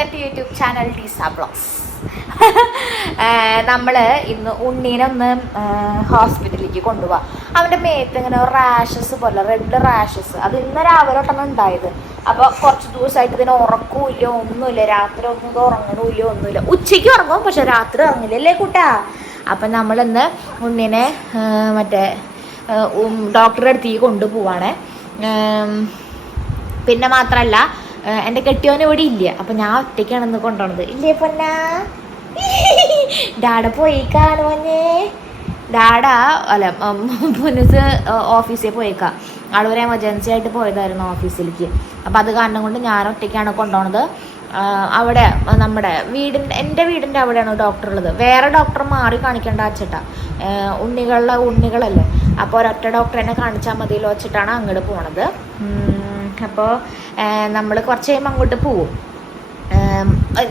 Welcome YouTube channel ടീസ blogs നമ്മൾ ഇന്ന് ഉണ്ണീനെ ഒന്ന് ഹോസ്പിറ്റലിലേക്ക് കൊണ്ടുപോവാം. അവന്റെ മേത്ത് ഇങ്ങനെ റാഷസ് പോലെ റെഡ് റാഷസ് അത് ഇന്ന് രാവിലെ തൊട്ടാണ് ഉണ്ടായത്. അപ്പോൾ കുറച്ച് ദിവസമായിട്ട് ഇതിന് ഉറക്കമില്ല ഒന്നുമില്ല. രാത്രി ഒന്നും ഉറങ്ങണമില്ല ഒന്നുമില്ല. ഉച്ചയ്ക്ക് ഉറങ്ങും പക്ഷെ രാത്രി ഉറങ്ങില്ലല്ലേ കൂട്ടാ? അപ്പം നമ്മളിന്ന് ഉണ്ണിനെ മറ്റേ ഡോക്ടറുടെ അടുത്തേക്ക് കൊണ്ടുപോവാണേ. പിന്നെ മാത്രല്ല ഏഹ് എന്റെ കെട്ടിയോനെ ഇവിടെ ഇല്ല. അപ്പൊ ഞാൻ ഒറ്റയ്ക്കാണ് ഇന്ന് കൊണ്ടുപോണത്. ഇല്ലേ പൊന്ന? ഡാഡ പോയി കാണുവന്നേ ഡാഡ അല്ല പൊന്നസ് ഓഫീസിൽ പോയേക്കാം. ആളൊരു എമർജൻസി ആയിട്ട് പോയതായിരുന്നു ഓഫീസിലേക്ക്. അപ്പം അത് കാരണം കൊണ്ട് ഞാൻ ഒറ്റയ്ക്കാണ് കൊണ്ടുപോണത്. അവിടെ നമ്മുടെ വീടിന്റെ എന്റെ വീടിന്റെ അവിടെയാണ് ഡോക്ടർ ഉള്ളത്. വേറെ ഡോക്ടർ മാറി കാണിക്കേണ്ട അച്ചട്ട ഉണ്ണികളുടെ ഉണ്ണികളല്ലേ. അപ്പോൾ ഒരൊറ്റ ഡോക്ടറെന്നെ കാണിച്ചാൽ മതിയല്ലോ വെച്ചിട്ടാണ് അങ്ങോട്ട് പോണത്. അപ്പോൾ നമ്മൾ കുറച്ച് കഴിയുമ്പോൾ അങ്ങോട്ട് പോവും.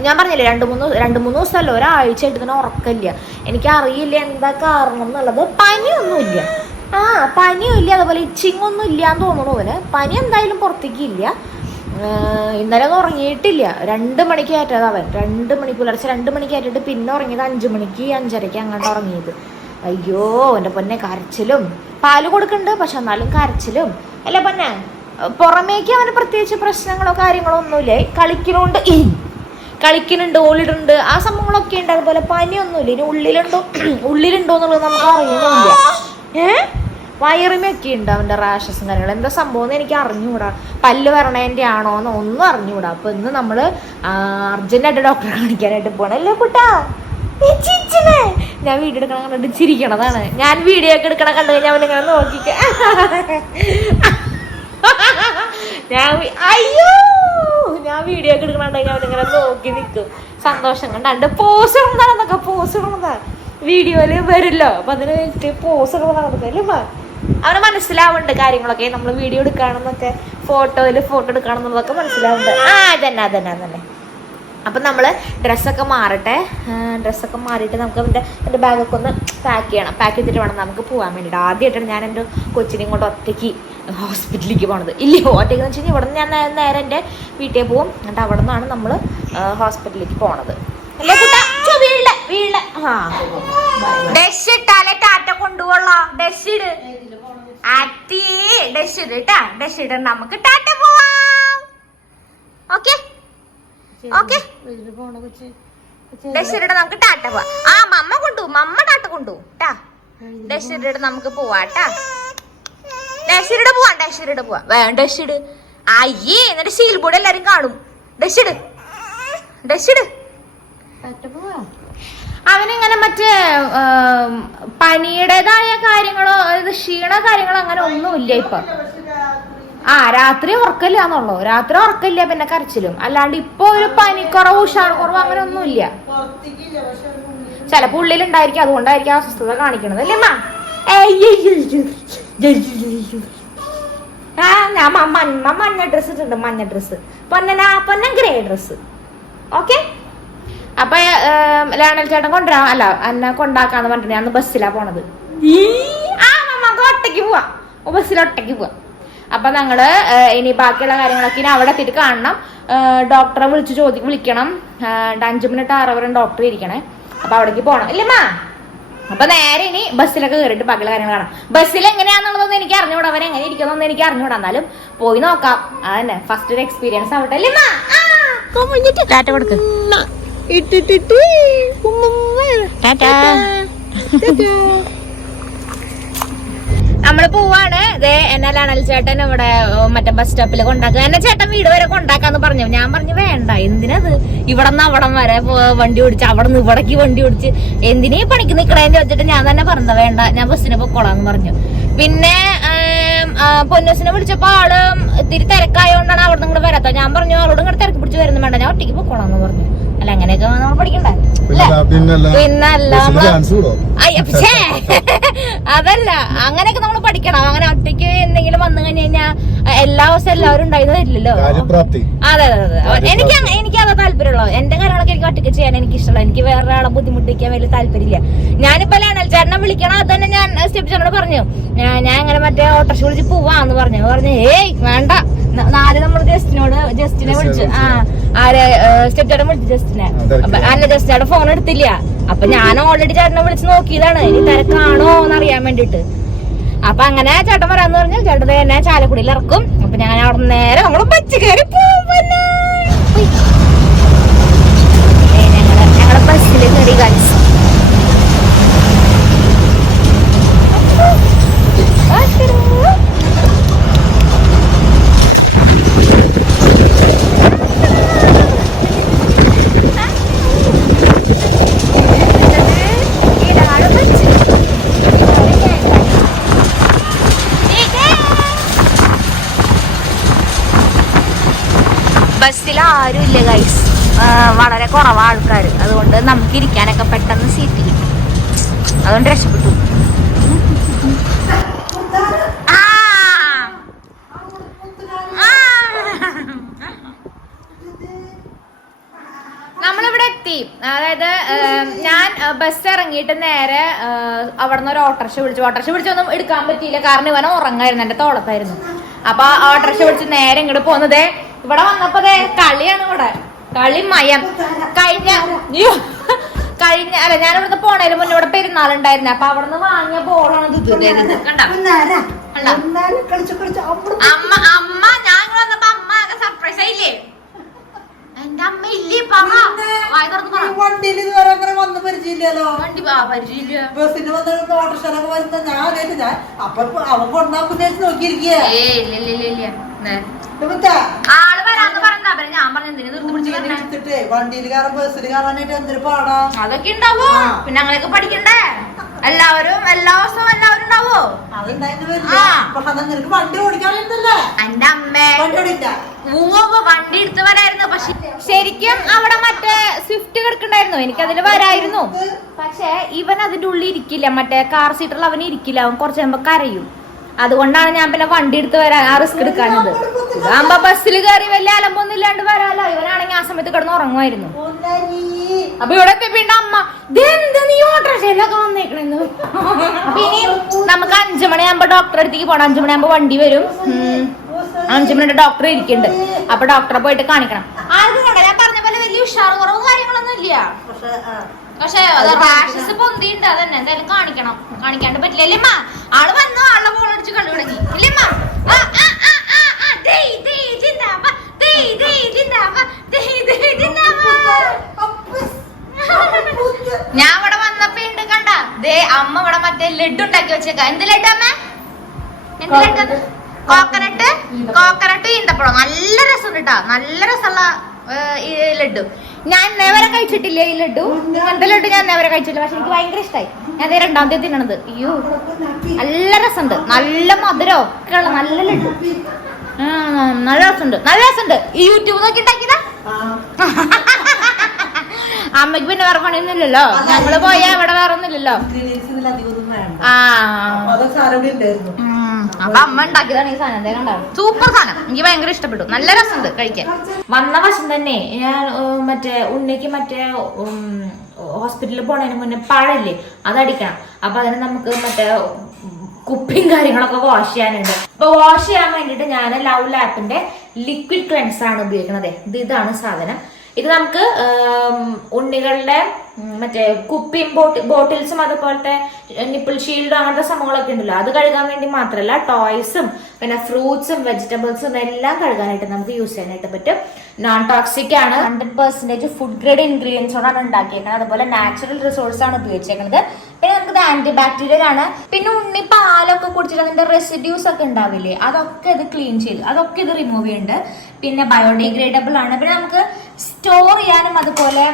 ഞാൻ പറഞ്ഞില്ലേ രണ്ട് മൂന്ന് രണ്ട് മൂന്ന് ദിവസമല്ല ഒരാഴ്ച എടുത്തിന് ഉറക്കമില്ല. എനിക്ക് അറിയില്ല എന്താ കാരണം എന്നുള്ളത്. പനിയൊന്നുമില്ല. ആ പനിയും അതുപോലെ ഇച്ചിങ് ഒന്നും ഇല്ല എന്ന് തോന്നുന്നു അവന്. പനി എന്തായാലും പുറത്തേക്ക് ഇല്ല. ഇന്നലെ ഒന്നും ഉറങ്ങിയിട്ടില്ല. രണ്ട് മണിക്ക് കയറ്റത് അവൻ. രണ്ട് മണി പുലർച്ചെ രണ്ട് മണിക്ക് കയറ്റിട്ട് പിന്നെ ഉറങ്ങിയത് അഞ്ചു മണിക്ക് അഞ്ചരയ്ക്ക് അങ്ങോട്ട് ഉറങ്ങിയത്. അയ്യോ എന്റെ പൊന്നെ കരച്ചിലും. പാൽ കൊടുക്കുന്നുണ്ട് പക്ഷെ എന്നാലും കരച്ചിലും. അല്ല പൊന്നെ? പുറമേക്ക് അവന് പ്രത്യേകിച്ച് പ്രശ്നങ്ങളോ കാര്യങ്ങളോ ഒന്നുമില്ല. കളിക്കണോണ്ട്. കളിക്കുന്നുണ്ട് ഓളിടുണ്ട് ആ സംഭവങ്ങളൊക്കെ ഉണ്ട്. അതുപോലെ പനിയൊന്നുമില്ല. ഇനി ഉള്ളിലുണ്ടോ? ഉള്ളിലുണ്ടോ എന്നുള്ളത് നമുക്ക് അറിയുന്നില്ല. ഏ? വയറിമൊക്കെ ഉണ്ട് അവന്റെ റാഷസും കാര്യങ്ങളും. എന്താ സംഭവം എന്ന് എനിക്ക് അറിഞ്ഞുകൂടാ. പല്ല് വരണേന്റെ ആണോ എന്ന് ഒന്നും അറിഞ്ഞുകൂടാ. അപ്പൊ ഇന്ന് നമ്മൾ അർജന്റായിട്ട് ഡോക്ടറെ കാണിക്കാനായിട്ട് പോകണം അല്ലേ കുട്ടാ? ഞാൻ വീഡിയോ എടുക്കണം കണ്ടിട്ട് ചിരിക്കണതാണ്. ഞാൻ വീഡിയോ ഒക്കെ എടുക്കണ കണ്ടു കഴിഞ്ഞാൽ അവനിങ്ങനെ നോക്കിക്ക. ഞാൻ അയ്യോ! ഞാൻ വീഡിയോ ഒക്കെ എടുക്കണുണ്ടെങ്കിൽ അവനിങ്ങനെ നോക്കി നിൽക്കും സന്തോഷം കണ്ടാണ്ട് പോസ് ഇടുന്നതാണെന്നൊക്കെ പോസ് ഇടുന്നതാണ് വീഡിയോയിൽ വരില്ലോ. അപ്പൊ അതിന് വേണ്ടി പോസ് ഇടുന്നതാണെന്നൊക്കെ അല്ലേ അവന് മനസ്സിലാവുന്നുണ്ട് കാര്യങ്ങളൊക്കെ. നമ്മൾ വീഡിയോ എടുക്കുകയാണെന്നൊക്കെ ഫോട്ടോയിൽ ഫോട്ടോ എടുക്കുകയാണെന്നുള്ളതൊക്കെ മനസ്സിലാവുന്നുണ്ട് ആ അതന്നെ അതന്നെ അതന്നെ. അപ്പം നമ്മൾ ഡ്രസ്സൊക്കെ മാറട്ടെ. ഡ്രസ്സൊക്കെ മാറിയിട്ട് നമുക്ക് എന്റെ എന്റെ ബാഗൊക്കെ ഒന്ന് പാക്ക് ചെയ്യണം. പാക്ക് ചെയ്തിട്ട് വേണം നമുക്ക് പോകാൻ വേണ്ടിയിട്ട് ആദ്യമായിട്ടാണ് ഞാൻ എന്റെ കൊച്ചിനെ കൊണ്ട് ഒറ്റയ്ക്ക് ഹോസ്പിറ്റലിലേക്ക് പോണത്. ഇല്ലയോ ഒറ്റയ്ക്ക് എന്ന് വെച്ച് കഴിഞ്ഞാൽ ഇവിടെ ഞാൻ നേരെ എന്റെ വീട്ടിൽ പോകും എന്നിട്ട് അവിടെ നിന്നാണ് നമ്മൾ ഹോസ്പിറ്റലിലേക്ക് പോണത്. കുട്ടാ? ആ. ഡഷ് ഡഷ് ഇട്. ഡഷ് ഇട് ഡഷ് നമുക്ക് ടാറ്റ പോവാം. ഡഷീറിടെ നമുക്ക് ടാറ്റ പോവാം. ആ മമ്മ കൊണ്ടുപോകും. മമ്മ ടാറ്റ കൊണ്ടുപോകും. ട്ടാ. ദശരുടെ നമുക്ക് പോവാട്ടാ ഡഷീറിടെ പോവാം ഡാഷിയുടെ പോവാം. വേണ്ട ഡഷിട്. അയ്യേ എന്നിട്ട് ഷീൽ ബോർഡ് എല്ലാരും കാണും. ഡഷിട്. ഡഷിട്. അവനിങ്ങനെ മറ്റേ പണിയുടേതായ കാര്യങ്ങളോ അതായത് ക്ഷീണ കാര്യങ്ങളോ അങ്ങനെ ഒന്നുമില്ല ഇപ്പൊ. ആ രാത്രി ഉറക്കില്ല എന്നുള്ളൂ രാത്രി ഉറക്കില്ല പിന്നെ കരച്ചിലും. അല്ലാണ്ട് ഇപ്പൊ ഒരു പനി കുറവ് ഉഷാർ കുറവ് അങ്ങനെ ഒന്നുമില്ല. ചിലപ്പോ ഉള്ളിലുണ്ടായിരിക്കും അതുകൊണ്ടായിരിക്കും അസ്വസ്ഥത കാണിക്കണത്. അല്ലേ അമ്മ? ആ മ- മഞ്ഞ മഞ്ഞ ഡ്രസ് ഇട്ടുണ്ട് മഞ്ഞ ഡ്രസ് പൊന്നനാ പൊന്നൻ ഗ്രേ ഡ്രസ് ഓക്കെ അപ്പൊ ലേണൽ ചേട്ടൻ കൊണ്ടുവരാ അല്ല എന്നെ കൊണ്ടാക്കാന്ന് പറഞ്ഞിട്ട് ഞാൻ ബസ്സിലാ പോണത്. ആ നമുക്ക് ഒറ്റയ്ക്ക് പോവാ. ബസ്സിൽ ഒറ്റയ്ക്ക് പോവാ. അപ്പൊ ഞങ്ങൾ ഇനി ബാക്കിയുള്ള കാര്യങ്ങളൊക്കെ ഇനി അവിടെ എത്തിയിട്ട് കാണണം. ഡോക്ടറെ വിളിച്ച് ചോദി വിളിക്കണം. അഞ്ചു മിനിറ്റ് ആറ് വരെ ഡോക്ടർ ഇരിക്കണേ. അപ്പൊ അവിടേക്ക് പോണം. ഇല്ലമ്മാ അപ്പൊ നേരെ ഇനി ബസ്സിലൊക്കെ കയറിയിട്ട് ബാക്കിയുള്ള കാര്യങ്ങൾ കാണാം. ബസ്സിൽ എങ്ങനെയാന്നുള്ളതൊന്നും എനിക്ക് അറിഞ്ഞുകൂടാ അവൻ എങ്ങനെ ഇരിക്കുന്നൊന്നും എനിക്ക് അറിഞ്ഞുകൂടാ എന്നാലും പോയി നോക്കാം. അതന്നെ. ഫസ്റ്റ് ഒരു എക്സ്പീരിയൻസ് ആവട്ടെ. അല്ലേ ടാറ്റ കൊടുക്ക്. നമ്മൾ പോവാണ്. ദേ എന്നെ ലണൽ ചേട്ടൻ ഇവിടെ മറ്റേ ബസ് സ്റ്റോപ്പിൽ കൊണ്ടാക്കുക എന്നെ ചേട്ടൻ വീട് വരെ കൊണ്ടാക്കാന്ന് പറഞ്ഞു. ഞാൻ പറഞ്ഞു വേണ്ട എന്തിനത്? ഇവിടെ നിന്ന് അവിടം വരെ വണ്ടി ഓടിച്ച് അവിടെ നിന്ന് ഇവിടേക്ക് വണ്ടി ഓടിച്ച് എന്തിനേ പണിക്ക് നിക്കണേന്ന് ചോദിച്ചിട്ട് ഞാൻ തന്നെ പറഞ്ഞ വേണ്ട ഞാൻ ബസ്സിന് പൊക്കോളാന്ന് പറഞ്ഞു. പിന്നെ പൊന്നൂസിനെ വിളിച്ചപ്പോ ആൾ ഇത്തിരി തിരക്കായോണ്ടാണ് അവിടെ നിന്ന് വരാത്ത ഞാൻ പറഞ്ഞു ആളോട് ഇങ്ങോട്ട് തിരക്ക് പിടിച്ച് വരുന്നു വേണ്ട ഞാൻ ഒറ്റയ്ക്ക് പൊക്കോളാന്ന് പറഞ്ഞു. അല്ല അങ്ങനെയൊക്കെ നമ്മൾ പഠിക്കണ്ടേ? പിന്നല്ല അതല്ല അങ്ങനെയൊക്കെ നമ്മൾ പഠിക്കണം. അങ്ങനെ ഒറ്റയ്ക്ക് എന്തെങ്കിലും വന്നു കഴിഞ്ഞു കഴിഞ്ഞാൽ എല്ലാ ദിവസവും എല്ലാവരും ഉണ്ടായിരുന്നു വരില്ലല്ലോ. അതെ അതെ അതെ. എനിക്ക് എനിക്ക് അതാ താല്പര്യമുള്ളൂ. എന്റെ കാര്യങ്ങളൊക്കെ എനിക്ക് ഒറ്റയ്ക്ക് ചെയ്യാൻ എനിക്ക് ഇഷ്ടമുള്ള എനിക്ക് വേറെ ആളെ ബുദ്ധിമുട്ടിക്കാൻ വലിയ താല്പര്യമില്ല. ഞാനിപ്പോ ലാണൽ ചേട്ടനെ വിളിക്കണം. അത് തന്നെ ഞാൻ സ്റ്റെപ്പ് ചേട്ടനോട് പറഞ്ഞു. ഞാൻ അങ്ങനെ ഇങ്ങനെ മറ്റേ ഓട്ടോറിക്ഷ വിളിച്ച് പോവാന്ന് പറഞ്ഞു. പറഞ്ഞു ഏയ് വേണ്ട. നാല് നമ്മൾ ജസ്റ്റിനോട് ജസ്റ്റിനെ വിളിച്ചു. ആ ആരെ സ്റ്റെറ്റോടെ വിളിച്ചു ജസ്റ്റിനെ. അപ്പൊ അല്ല ജസ്റ്റിനോട് ഫോൺ എടുത്തില്ല. അപ്പൊ ഞാൻ ഓൾറെഡി ചേട്ടനെ വിളിച്ച് നോക്കിയതാണ്. ഇനി തിരക്കാണോ എന്ന് അറിയാൻ വേണ്ടിട്ട് അപ്പൊ അങ്ങനെ ചേട്ടൻ വരാന്ന് പറഞ്ഞു. ചേട്ടൻ ദേ എന്നെ ചാലക്കുടിയിൽ ഇറക്കും. അപ്പൊ ഞാൻ അവിടെ നേരെ നമ്മൾ പച്ചക്കറി. ഞങ്ങൾ ഞങ്ങൾ ബസ്സിൽ കയറി കാണിച്ചു ഇതാണ് ബസ് ബസ്സിൽ ആരും ഇല്ല ഗൈസ് വളരെ കുറവാ ആൾക്കാർ അതുകൊണ്ട് നമുക്ക് ഇരിക്കാനൊക്കെ പെട്ടെന്ന് സീറ്റ് കിട്ടും അതുകൊണ്ട് രക്ഷപ്പെട്ടു. എത്തി. അതായത് ഞാൻ ബസ് ഇറങ്ങിയിട്ട് നേരെ അവിടെ നിന്ന് ഒരു ഓട്ടോറിക്ഷ വിളിച്ചു. ഓട്ടോറിക്ഷ വിളിച്ചൊന്നും എടുക്കാൻ പറ്റിയില്ല. കാരണം ഇവൻ ഉറങ്ങായിരുന്നു. എന്റെ തോളത്തായിരുന്നു. അപ്പൊ ഓട്ടോറിക്ഷ വിളിച്ച് നേരെ ഇങ്ങോട്ട് പോകുന്നതേ ഇവിടെ വന്നപ്പോ കളിയാണ് ഇവിടെ. കളി മയം കഴിഞ്ഞ കഴിഞ്ഞ അല്ല ഞാൻ ഇവിടുന്ന് പോണേന് മുന്നേ ഇവിടെ പെരുന്നാൾ ഉണ്ടായിരുന്നു അപ്പൊ അവിടെ നിന്ന് വാങ്ങിയ ബോളാണ് ഇത്. കണ്ടോ? അമ്മ അമ്മ ഞാൻ വന്നപ്പോ അമ്മ സർപ്രൈസ് ആയില്ലേ? എന്റെ അമ്മ ഇല്ലേ വന്ന് പരിചയമില്ലല്ലോ? ബസ്സിന് വന്ന് ഓട്ടോറിക്ഷനൊക്കെ വരുന്ന ഞാൻ ഞാൻ അപ്പൊ അവൻ കൊണ്ടാക്കുന്ന നോക്കിയിരിക്കുക ആൾ വരാന്ന് പറഞ്ഞാ പിന്നെ ഞാൻ? വണ്ടിയിൽ കയറാൻ ബസ്സിൽ കയറാനായിട്ട് എന്തൊരു പാടാ. അതൊക്കെ ഉണ്ടാവോ? പിന്നെ അങ്ങനെയൊക്കെ പഠിക്കണ്ടേ? എല്ലാവരും എല്ലാ ദിവസവും എല്ലാവരും ഉണ്ടാവോ? വണ്ടി എന്റെ അമ്മേ. വണ്ടി എടുത്ത് വരായിരുന്നു. പക്ഷെ ശരിക്കും അവിടെ മറ്റേ സ്വിഫ്റ്റ് കിടക്കണ്ടായിരുന്നു എനിക്ക് അതിന് വരായിരുന്നു പക്ഷെ ഇവൻ അതിന്റെ ഉള്ളിൽ ഇരിക്കില്ല. മറ്റേ കാർ സീറ്ററിൽ അവൻ ഇരിക്കില്ല അവൻ കുറച്ച് കഴിയുമ്പോ കരയും. അതുകൊണ്ടാണ് ഞാൻ പിന്നെ വണ്ടി എടുത്ത് വരാൻ ആ റിസ്ക് എടുക്കാനത് ഇതാകുമ്പോ ബസ്സിൽ കയറി വലിയ അലമ്പൊന്നും ഇല്ലാണ്ട് വരാലോ. ഇവനാണെങ്കിൽ ആ സമയത്ത് കിടന്ന് ഉറങ്ങുമായിരുന്നു. അപ്പൊ ഇവിടെ പിന്നെ അമ്മ ഇനി നമുക്ക് അഞ്ചു മണിയാകുമ്പോ ഡോക്ടറെ അടുത്തേക്ക് പോണം. അഞ്ചു മണിയാകുമ്പോ വണ്ടി വരും. അഞ്ചു മണിയുടെ ഡോക്ടർ ഇരിക്കുന്നുണ്ട്. അപ്പൊ ഡോക്ടറെ പോയിട്ട് കാണിക്കണം. ആർക്കും ഞാൻ പറഞ്ഞ പോലെ വലിയ ഉഷാർ കുറവും കാര്യങ്ങളൊന്നും ഇല്ല. പക്ഷെ റാഷസ് പൊന്തിണ്ട് അതന്നെ. എന്തായാലും കാണിക്കണം. കാണിക്കാണ്ട് പറ്റില്ല. അല്ലമ്മ ആൾ വന്നു ആളുടെ ഫോൺ അടിച്ച് കളി തുടങ്ങി. ഇല്ലമ്മ. ഞാൻ ഇവിടെ വന്നപ്പോ ഉണ്ട് കണ്ട. ദേ അമ്മ ഇവിടെ മറ്റേ ലഡു ഉണ്ടാക്കി വെച്ചേക്ക. എന്ത് ലഡു അമ്മ? എന്ത് ലഡു കോക്കനട്ട്? കോക്കനട്ട്. ഈന്തപ്പഴം നല്ല രസം കേട്ടാ നല്ല രസമുള്ള ലഡു. ഞാൻ നേവരെ കഴിച്ചിട്ടില്ല ഈ ലഡു? ഇങ്ങനത്തെ ലഡു ഞാൻ നേവരെ കഴിച്ചിട്ടില്ല പക്ഷെ എനിക്ക് ഭയങ്കര ഇഷ്ടമായി ഞാൻ നേരെ രണ്ടാമത്തെ തിന്നണത്. അയ്യോ നല്ല രസമുണ്ട്. നല്ല മധുരം ഒക്കെ ഉള്ള നല്ല ലഡു. നല്ല രസമുണ്ട്. നല്ല രസമുണ്ട്. ഈ യൂട്യൂബ് നോക്കി ഉണ്ടാക്കിയതാ ആ. അമ്മയ്ക്ക് പിന്നെ വേറെ പണിയൊന്നുമില്ലല്ലോ? ഞങ്ങൾ പോയാ ഇവിടെ വേറെ ഒന്നുമില്ലല്ലോ ആ. അപ്പൊ അമ്മ ഉണ്ടാക്കിയതാണ് ഈ സാധനം. സൂപ്പർ സാധനം. എനിക്ക് ഭയങ്കര ഇഷ്ടപ്പെട്ടു. നല്ല രസമുണ്ട് കഴിക്കാൻ. വന്ന വശം തന്നെ ഞാൻ മറ്റേ ഉണ്ണിക്ക് മറ്റേ ഹോസ്പിറ്റലിൽ പോണതിന് മുന്നേ പഴല്ലേ അതടിക്കണം. അപ്പൊ അതിന് നമുക്ക് മറ്റേ കുപ്പിയും കാര്യങ്ങളൊക്കെ വാഷ് ചെയ്യാനുണ്ട്. അപ്പൊ വാഷ് ചെയ്യാൻ വേണ്ടിയിട്ട് ഞാൻ ലവ് ലാപ്പിന്റെ ലിക്വിഡ് ക്ലെൻസ് ആണ് ഉപയോഗിക്കുന്നത് ഇത് ഇതാണ് സാധനം. ഇത് നമുക്ക് ഉണ്ണികളുടെ മറ്റേ കുപ്പി ബോട്ടി ബോട്ടിൽസും അതുപോലത്തെ നിപ്പിൾ ഷീൽഡ് അങ്ങനത്തെ സംഭവങ്ങളൊക്കെ ഉണ്ടല്ലോ. അത് കഴുകാൻ വേണ്ടി മാത്രമല്ല ടോയ്സും പിന്നെ ഫ്രൂട്ട്സും വെജിറ്റബിൾസും എല്ലാം കഴുകാനായിട്ട് നമുക്ക് യൂസ് ചെയ്യാനായിട്ട് പറ്റും. നോൺ ടോക്സിക് ആണ്. ഹൺഡ്രഡ് പെർസെന്റേജ് ഫുഡ് ഗ്രേഡ് ഇൻഗ്രീഡിയൻസോടാണ് ഉണ്ടാക്കിയേക്കുന്നത് അതുപോലെ നാച്ചുറൽ റിസോഴ്സ് ആണ് ഉപയോഗിച്ചേക്കുന്നത് പിന്നെ നമുക്കിത് ആന്റി ബാക്ടീരിയൽ ആണ്. പിന്നെ ഉണ്ണി പാലൊക്കെ കുടിച്ചിട്ട് അതിന്റെ റെസിഡ്യൂസ് ഒക്കെ ഉണ്ടാവില്ലേ? അതൊക്കെ ഇത് ക്ലീൻ ചെയ്തു അതൊക്കെ ഇത് റിമൂവ് ചെയ്യുന്നുണ്ട് പിന്നെ ബയോഡിഗ്രേഡബിൾ ആണ്. പിന്നെ നമുക്ക് സ്റ്റോർ ചെയ്യാനും അതുപോലെ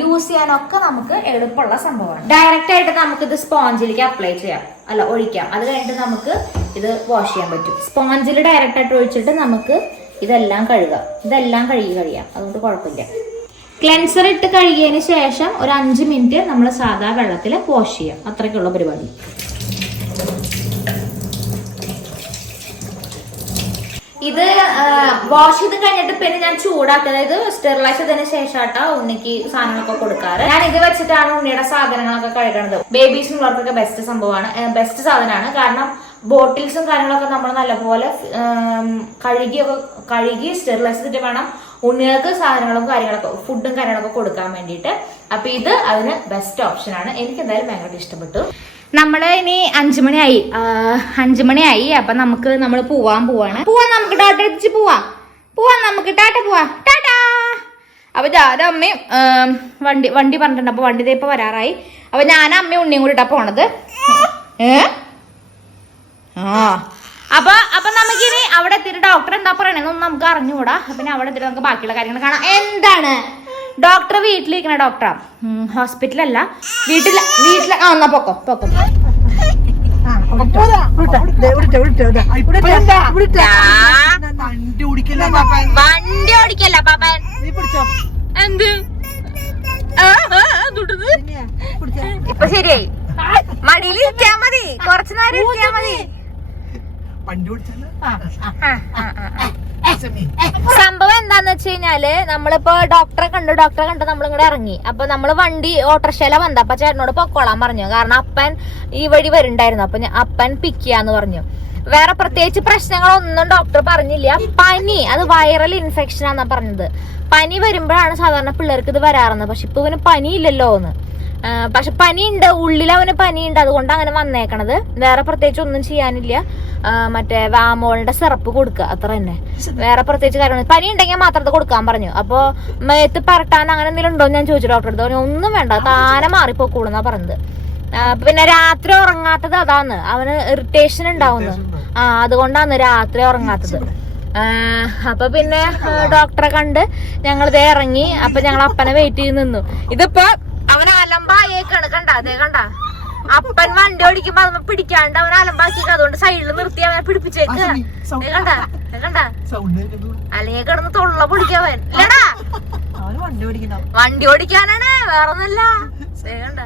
യൂസ് ചെയ്യാനും ഒക്കെ നമുക്ക് എളുപ്പമുള്ള സംഭവമാണ്. ഡയറക്റ്റ് ആയിട്ട് നമുക്ക് ഇത് സ്പോഞ്ചിലേക്ക് അപ്ലൈ ചെയ്യാം. അല്ല ഒഴിക്കാം. അത് കഴിഞ്ഞിട്ട് നമുക്ക് ഇത് വാഷ് ചെയ്യാൻ പറ്റും. സ്പോഞ്ചിൽ ഡയറക്റ്റ് ആയിട്ട് ഒഴിച്ചിട്ട് നമുക്ക് ഇതെല്ലാം കഴുകാം. ഇതെല്ലാം കഴുകി കഴിയാം. അതുകൊണ്ട് കുഴപ്പമില്ല. ക്ലെൻസർ ഇട്ട് കഴുകിയതിന് ശേഷം ഒരു അഞ്ച് മിനിറ്റ് നമ്മൾ സാധാ വെള്ളത്തിൽ വാഷ് ചെയ്യാം. അത്രയ്ക്കുള്ള പരിപാടി. ഇത് വാഷ് ചെയ്ത് കഴിഞ്ഞിട്ട് പിന്നെ ഞാൻ ചൂടാക്കി അതായത് സ്റ്റെറിലൈസ് ചെയ്തതിന് ശേഷമാട്ടോ ഉണ്ണിക്ക് സാധനങ്ങളൊക്കെ കൊടുക്കാറ്. ഞാൻ ഇത് വെച്ചിട്ടാണ് ഉണ്ണിയുടെ സാധനങ്ങളൊക്കെ കഴുകണത്. ബേബീസിനുള്ളവർക്കൊക്കെ ബെസ്റ്റ് സംഭവമാണ്. ബെസ്റ്റ് സാധനമാണ്. കാരണം ബോട്ടിൽസും കാര്യങ്ങളൊക്കെ നമ്മൾ നല്ലപോലെ കഴുകി കഴുകി സ്റ്റെറിലൈസ് ചെയ്തിട്ട് വേണം ഉണ്ണികൾക്ക് സാധനങ്ങളും കാര്യങ്ങളൊക്കെ ഫുഡും കാര്യങ്ങളൊക്കെ കൊടുക്കാൻ വേണ്ടിയിട്ട്. അപ്പൊ ഇത് അതിന് ബെസ്റ്റ് ഓപ്ഷൻ ആണ്. എനിക്ക് എന്തായാലും ഭയങ്കര ഇഷ്ടപ്പെട്ടു. നമ്മൾ ഇനി അഞ്ചു മണിയായി. അഞ്ചു മണിയായി. അപ്പൊ നമുക്ക് നമ്മൾ പോവാൻ പോവാണ്. പോവാൻ നമുക്ക് ടാട്ട എത്തിച്ച് പോവാം. പോവാം നമുക്ക് ടാറ്റ പോവാം. ടാറ്റാ! അപ്പൊ ഞാനും അമ്മയും വണ്ടി വണ്ടി പറഞ്ഞിട്ടുണ്ട്. അപ്പൊ വണ്ടി ഇപ്പൊ വരാറായി. അപ്പൊ ഞാനും അമ്മയും ഉണ്ണിയും കൂടി ഇട്ടാ പോണത്. ഏ? ആ. അപ്പൊ അപ്പൊ നമുക്കിനി അവിടെ എത്തിയിട്ട് ഡോക്ടർ എന്താ പറയണെന്നൊന്നും നമുക്ക് അറിഞ്ഞുകൂടാ. ഇനി അവിടെ എത്തിയിട്ട് നമുക്ക് ബാക്കിയുള്ള കാര്യങ്ങൾ കാണാം. എന്താണ്? ഡോക്ടർ വീട്ടിലിരിക്കണ ഡോക്ടറാ. ഹോസ്പിറ്റലല്ല. വീട്ടില വീട്ടില ആ എന്നാ പൊക്കോ പൊക്കോ. വണ്ടി ഓടിക്കല്ലേ പാപ്പൻ എന്ത്? ഇപ്പൊ ശരിയായി. മടിയിൽ ഇരിക്കാ മതി. കുറച്ചു നേരം ഇരിക്കാ മതി. വണ്ടി. സംഭവം എന്താന്ന് വെച്ച് കഴിഞ്ഞാൽ നമ്മളിപ്പോ ഡോക്ടറെ കണ്ടു ഡോക്ടറെ കണ്ടു നമ്മൾ ഇങ്ങോട്ട് ഇറങ്ങി. അപ്പൊ നമ്മൾ വണ്ടി ഓട്ടോറിക്ഷയില വന്ന അപ്പൊ ചേട്ടനോട് പൊക്കോളാൻ പറഞ്ഞു. കാരണം അപ്പൻ ഈ വഴി വരുണ്ടായിരുന്നു. അപ്പൊ അപ്പൻ പിക്ക് ചെയ്യാന്ന് പറഞ്ഞു. വേറെ പ്രത്യേകിച്ച് പ്രശ്നങ്ങളൊന്നും ഡോക്ടർ പറഞ്ഞില്ല. പനി അത് വൈറൽ ഇൻഫെക്ഷൻ ആണെന്നാ പറഞ്ഞത്. പനി വരുമ്പോഴാണ് സാധാരണ പിള്ളേർക്ക് ഇത് വരാറുന്നത്. പക്ഷെ ഇപ്പൊ ഇവന് പനി ഇല്ലല്ലോ എന്ന് പക്ഷെ പനിയുണ്ട്. ഉള്ളിൽ അവന് പനിയുണ്ട്. അതുകൊണ്ട് അങ്ങനെ വന്നേക്കണത്. വേറെ പ്രത്യേകിച്ച് ഒന്നും ചെയ്യാനില്ല. മറ്റേ വാമോളിന്റെ സിറപ്പ് കൊടുക്കുക. അത്ര തന്നെ. വേറെ പ്രത്യേകിച്ച് കാര്യങ്ങൾ പനി ഉണ്ടെങ്കിൽ മാത്രം കൊടുക്കാൻ പറഞ്ഞു. അപ്പൊ മേത്ത് പരട്ടാൻ അങ്ങനെ എന്തെങ്കിലും ഉണ്ടോ ഞാൻ ചോദിച്ചു. ഡോക്ടർ അടുത്ത് ഒന്നും വേണ്ട. താനെ മാറിപ്പോക്കൂളെന്നാ പറഞ്ഞത്. പിന്നെ രാത്രി ഉറങ്ങാത്തത് അതാന്ന് അവന് ഇറിറ്റേഷൻ ഉണ്ടാവുന്നു. ആ അതുകൊണ്ടാണ് രാത്രി ഉറങ്ങാത്തത്. അപ്പൊ പിന്നെ ഡോക്ടറെ കണ്ട് ഞങ്ങൾ ഇതേ ഇറങ്ങി. അപ്പൊ ഞങ്ങൾ അപ്പനെ വെയിറ്റ് ചെയ്ത് നിന്നു. ഇതിപ്പോ അവൻ അലമ്പായേക്കാണ്. കണ്ട? അതേ കണ്ട? അപ്പൻ വണ്ടി ഓടിക്കുമ്പോ അതൊന്നും പിടിക്കാണ്ട് അവൻ അലമ്പാക്കിക്ക അതുകൊണ്ട് സൈഡിൽ നിർത്തി അവനെ പിടിപ്പിച്ചേക്ക് കണ്ട? കണ്ട? അല്ലെങ്കിൽ കിടന്ന് തൊള്ള പൊടിക്കവൻ ഇല്ലടാ. വണ്ടി ഓടിക്കാനാണ്. വേറൊന്നല്ല ഒന്നല്ല കണ്ട.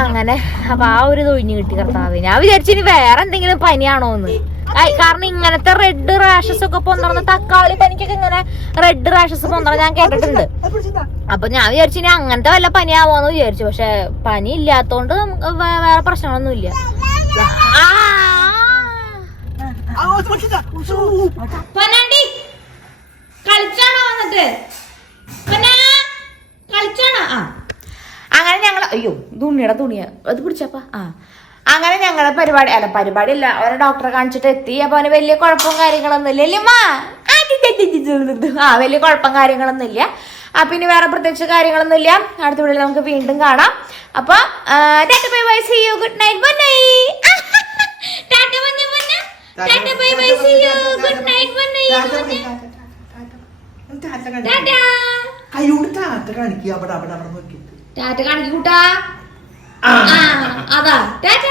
അങ്ങനെ. അപ്പൊ ആ ഒരു തൊഴിഞ്ഞു കിട്ടി കർത്താവ്. ഞാൻ വിചാരിച്ചു ഇനി വേറെ എന്തെങ്കിലും പനിയാണോന്ന്. കാരണം ഇങ്ങനത്തെ റെഡ് റാഷസ് ഒക്കെ പൊന്തറന്ന തക്കാളി പനിക്കൊക്കെ ഇങ്ങനെ റെഡ് റാഷസ് പൊന്തറ ഞാൻ കേട്ടിട്ടുണ്ട്. അപ്പൊ ഞാൻ വിചാരിച്ചു ഇനി അങ്ങനത്തെ വല്ല പനിയാവോന്ന് വിചാരിച്ചു. പക്ഷെ പനി ഇല്ലാത്തോണ്ട് വേറെ പ്രശ്നങ്ങളൊന്നും ഇല്ല വന്നിട്ട്? ആ. അങ്ങനെ ഞങ്ങൾ അയ്യോ തുണിയുടെ തുണിയാ. അത് പിടിച്ചപ്പാ ആ. അങ്ങനെ ഞങ്ങളെ പരിപാടി അല്ല പരിപാടി ഇല്ല അവരെ ഡോക്ടറെ കാണിച്ചിട്ട് എത്തി. അപ്പൊ അവന് വലിയ കുഴപ്പവും കാര്യങ്ങളൊന്നും ഇല്ല. അല്ലേ? ആ. ആ വലിയ കുഴപ്പം കാര്യങ്ങളൊന്നും ഇല്ല. അപ്പൊ ഇനി വേറെ പ്രത്യേകിച്ച് കാര്യങ്ങളൊന്നും ഇല്ല. അടുത്ത വീട്ടിൽ നമുക്ക് വീണ്ടും കാണാം. അപ്പൊ tata bye bye see you good night bye bye tata പൊന്നെ പൊന്നെ tata bye bye see you good night bye tata tata കാണിക്കുക അതാ. ടാറ്റാ.